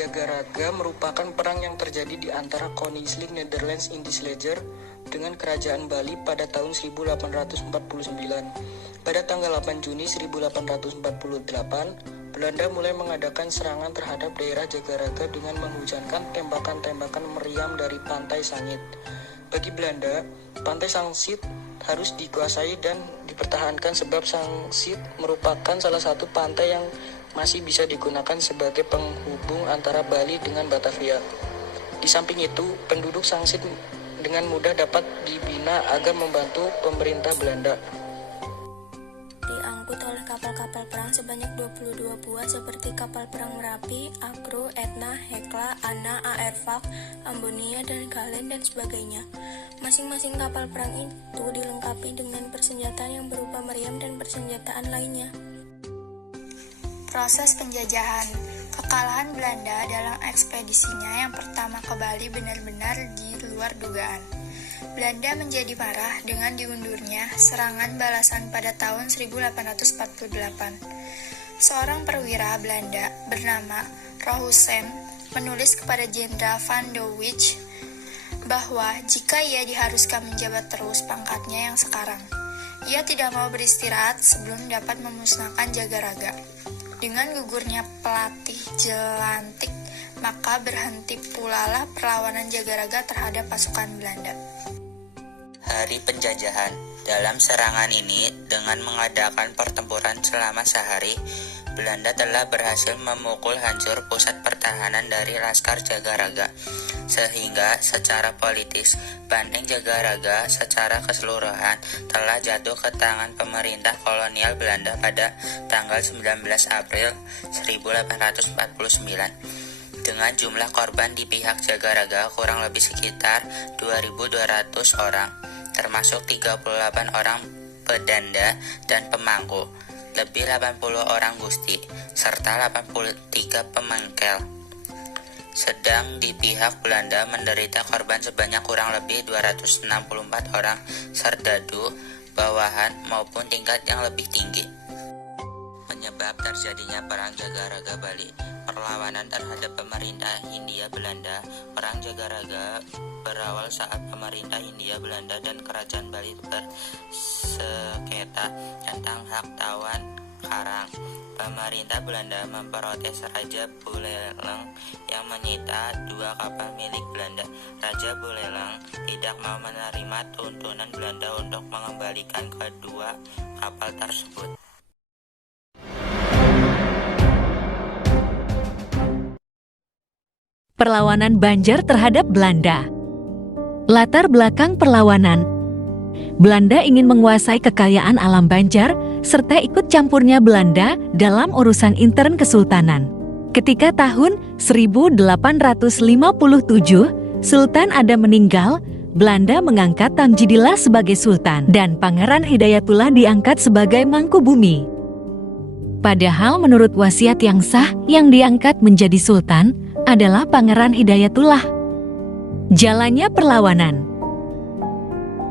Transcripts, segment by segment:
Jagaraga merupakan perang yang terjadi di antara Koninklijk Nederlands Indisch Leger dengan Kerajaan Bali pada tahun 1849. Pada tanggal 8 Juni 1848, Belanda mulai mengadakan serangan terhadap daerah Jagaraga dengan menghujankan tembakan-tembakan meriam dari Pantai Sangit. Bagi Belanda, Pantai Sangsit harus dikuasai dan dipertahankan sebab Sangsit merupakan salah satu pantai yang masih bisa digunakan sebagai penghubung antara Bali dengan Batavia. Di samping itu, penduduk Sangsit dengan mudah dapat dibina agar membantu pemerintah Belanda. Diangkut oleh kapal-kapal perang sebanyak 22 buah seperti kapal perang Merapi, Akru, Etna, Hekla, Anna, Aerfak, Ambonia, dan Galen dan sebagainya. Masing-masing kapal perang itu dilengkapi dengan persenjataan yang berupa meriam dan persenjataan lainnya. Proses penjajahan. Kekalahan Belanda dalam ekspedisinya yang pertama ke Bali benar-benar di luar dugaan. Belanda menjadi marah dengan diundurnya serangan balasan pada tahun 1848. Seorang perwira Belanda bernama Rohusen menulis kepada Jenderal Van de Wijk bahwa jika ia diharuskan menjabat terus pangkatnya yang sekarang, ia tidak mau beristirahat sebelum dapat memusnahkan Jagaraga. Dengan gugurnya pelatih Jelantik, maka berhenti pulalah perlawanan Jagaraga terhadap pasukan Belanda. Hari penjajahan. Dalam serangan ini, dengan mengadakan pertempuran selama sehari, Belanda telah berhasil memukul hancur pusat pertahanan dari Laskar Jagaraga, sehingga secara politis, Banteng Jagaraga secara keseluruhan telah jatuh ke tangan pemerintah kolonial Belanda pada tanggal 19 April 1849. Dengan jumlah korban di pihak Jagaraga kurang lebih sekitar 2.200 orang, termasuk 38 orang pedanda dan pemangku, lebih 80 orang gusti, serta 83 pemangkel. Sedang di pihak Belanda menderita korban sebanyak kurang lebih 264 orang serdadu, bawahan maupun tingkat yang lebih tinggi. Penyebab terjadinya Perang Jagaraga Bali. Perlawanan terhadap pemerintah Hindia Belanda. Perang Jagaraga berawal saat pemerintah Hindia Belanda dan Kerajaan Bali bersengketa tentang hak tawan karang. Pemerintah Belanda memprotes Raja Buleleng yang menyita 2 kapal milik Belanda. Raja Buleleng tidak mau menerima tuntunan Belanda untuk mengembalikan kedua kapal tersebut. Perlawanan Banjar terhadap Belanda. Latar belakang perlawanan. Belanda ingin menguasai kekayaan alam Banjar serta ikut campurnya Belanda dalam urusan intern kesultanan. Ketika tahun 1857 Sultan Adam meninggal, Belanda mengangkat Tamjidillah sebagai sultan dan Pangeran Hidayatullah diangkat sebagai Mangkubumi. Padahal menurut wasiat yang sah yang diangkat menjadi sultan adalah Pangeran Hidayatullah. Jalannya perlawanan.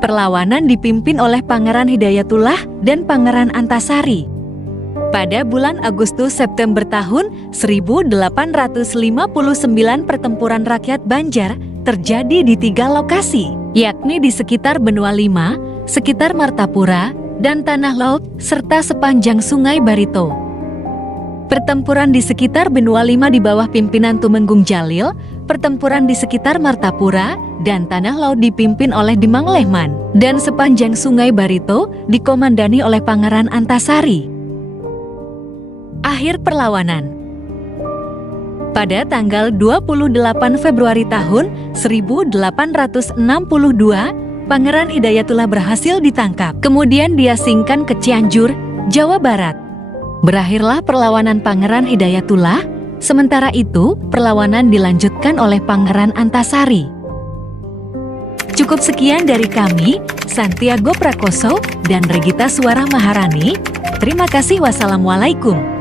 Perlawanan dipimpin oleh Pangeran Hidayatullah dan Pangeran Antasari. Pada bulan Agustus-September tahun 1859 pertempuran rakyat Banjar terjadi di 3 lokasi, yakni di sekitar Benua Lima, sekitar Martapura, dan Tanah Laut, serta sepanjang Sungai Barito. Pertempuran di sekitar Benua Lima di bawah pimpinan Tumenggung Jalil, pertempuran di sekitar Martapura dan Tanah Laut dipimpin oleh Demang Lehman, dan sepanjang Sungai Barito dikomandani oleh Pangeran Antasari. Akhir perlawanan. Pada tanggal 28 Februari tahun 1862, Pangeran Hidayatullah berhasil ditangkap, kemudian diasingkan ke Cianjur, Jawa Barat. Berakhirlah perlawanan Pangeran Hidayatullah, sementara itu perlawanan dilanjutkan oleh Pangeran Antasari. Cukup sekian dari kami, Santiago Prakoso dan Regita Suara Maharani. Terima kasih. Wassalamualaikum.